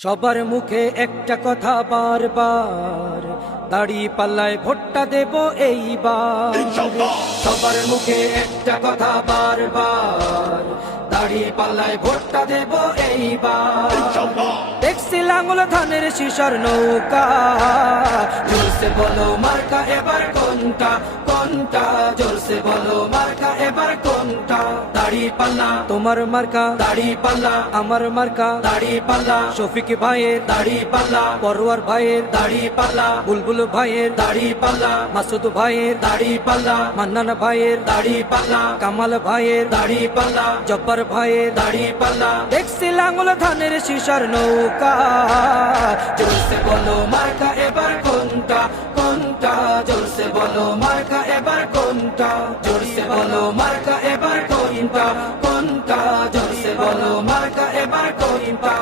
সবার মুখে একটা কথা বারবার, দাড়ি পাল্লায় ভোটটা দেব এইবার। সবার মুখে একটা কথা বারবার, দাড়ি পাল্লায় ভোটটা দেব এইবার। দেখছি লাঙ্গল ধানের শিশর নৌকা, জোরসে বলো মার্কা এবার কোনটা কোনটা, জোরসে বলো মার্কা এবার কোনটা। দাড়ি পাল্লা তোমার মার্কা, দাড়ি পাল্লা আমার মার্কা, দাড়ি পাল্লা শফিক ভাইয়ের দাড়ি পাল্লা, পরোয়ার ভাইয়ের দাড়ি পাল্লা, বুলবুল ভাইয়ের দাড়ি পাল্লা, মাসুদ ভাইয়ের দাড়ি পাল্লা, মান্নান ভাইয়ের দাড়ি পাল্লা, কামাল ভাইয়ের দাড়ি পাল্লা, জব্বার ভাইয়ের দাড়ি পাল্লা। দেখছি লাঙ্গল ধানের শিশর নৌকা, জোরসে বলো মার্কা এবার কোনটা কোনটা, জোরসে বলো মার্কা এবার কোনটা, জোরসে বলো মার্কা এবার কোনটা কোনটা, জোরসে বলো মার্কা এবার কোনটা।